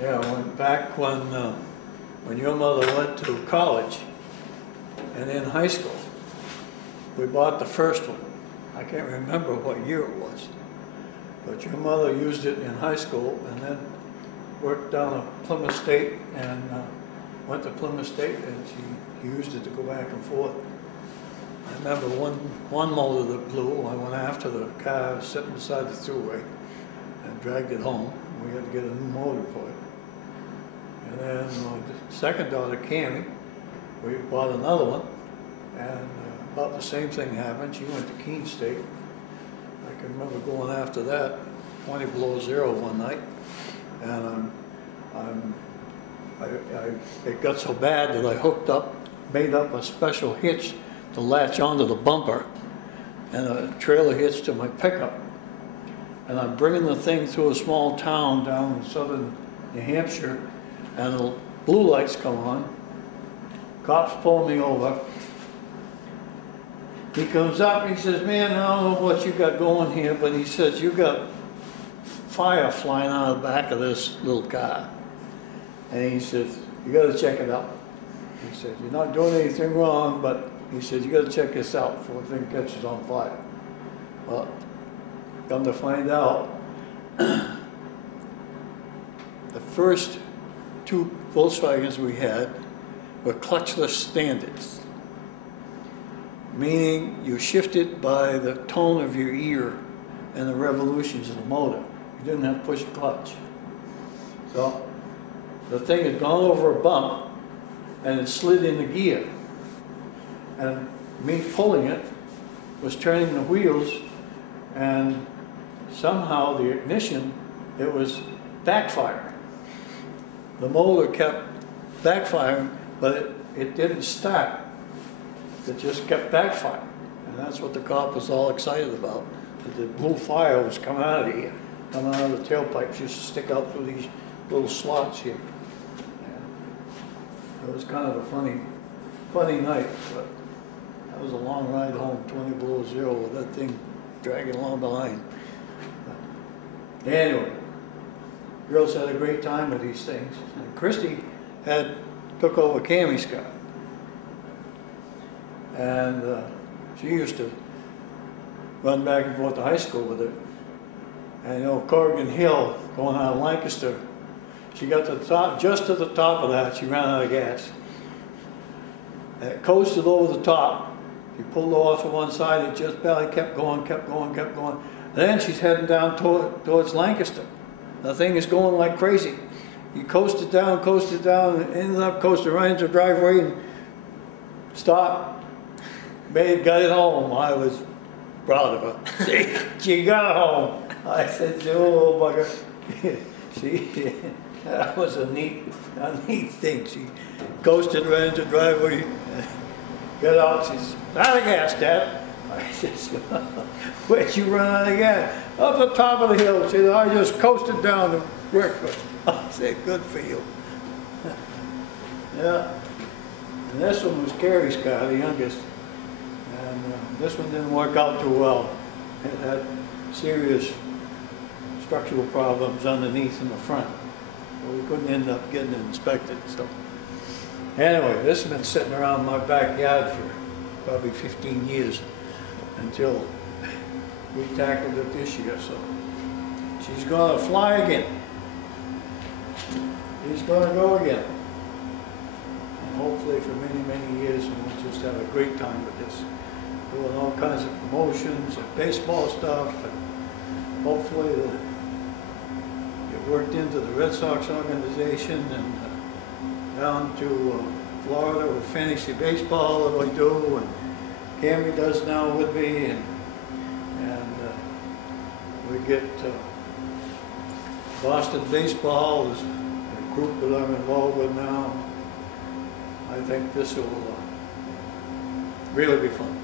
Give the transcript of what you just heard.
Yeah, back when your mother went to college and in high school, we bought the first one. I can't remember what year it was, but your mother used it in high school and then worked down at Plymouth State and went to Plymouth State, and she used it to go back and forth. I remember one motor that blew. I went after the car sitting beside the thruway and dragged it home. We had to get a new motor for it. And then the second daughter, Cammie, we bought another one, and about the same thing happened. She went to Keene State. I can remember going after that, 20 below zero one night, and it got so bad that I made up a special hitch to latch onto the bumper, and a trailer hitch to my pickup. And I'm bringing the thing through a small town down in southern New Hampshire, and the blue lights come on. Cops pull me over. He comes up, he says, "Man, I don't know what you got going here," but he says, "You got fire flying out of the back of this little car." And he says, "You got to check it out." He said, "You're not doing anything wrong, but," he said, "you got to check this out before the thing catches on fire." Well, come to find out, the first two Volkswagens we had were clutchless standards, meaning you shifted by the tone of your ear and the revolutions of the motor. You didn't have to push a clutch. So the thing had gone over a bump and it slid in the gear. And me pulling it was turning the wheels, and somehow the ignition, it was backfiring. The motor kept backfiring, but it didn't start. It just kept backfiring. And that's what the cop was all excited about, that the blue fire was coming out of here, coming out of the tailpipes, used to stick out through these little slots here. And it was kind of a funny night, but that was a long ride home, 20 below zero, with that thing dragging along behind. But anyway, girls had a great time with these things. And Christy took over Cammie's car. And she used to run back and forth to high school with it. And you know, Corrigan Hill, going out of Lancaster, she got to the top, just to the top of that, she ran out of gas. And it coasted over the top. She pulled off to one side, it just barely kept going, kept going, kept going. And then she's heading down towards Lancaster. The thing is going like crazy. He coasted down, and ended up coasting right into the driveway and stopped. Got it home. I was proud of her. She got home. I said, "Oh, bugger." That was a neat thing. She coasted right into the driveway. Got out. She said, "Out of gas, Dad." I said, "Where'd you run out of gas?" "Up the top of the hill." She said, "I just coasted down to breakfast." I said, "Good for you." Yeah. And this one was Carrie's car, the youngest. And this one didn't work out too well. It had serious structural problems underneath in the front. So we couldn't end up getting it inspected. So anyway, this has been sitting around my backyard for probably 15 years until we tackled it this year. So she's going to fly again. She's going to go again. And hopefully for many, many years, and we'll just have a great time with this. Doing all kinds of promotions and baseball stuff, and hopefully get worked into the Red Sox organization and down to Florida with fantasy baseball that we do, and Cammie does now with me, and we get Boston baseball is a group that I'm involved with now. I think this will really be fun.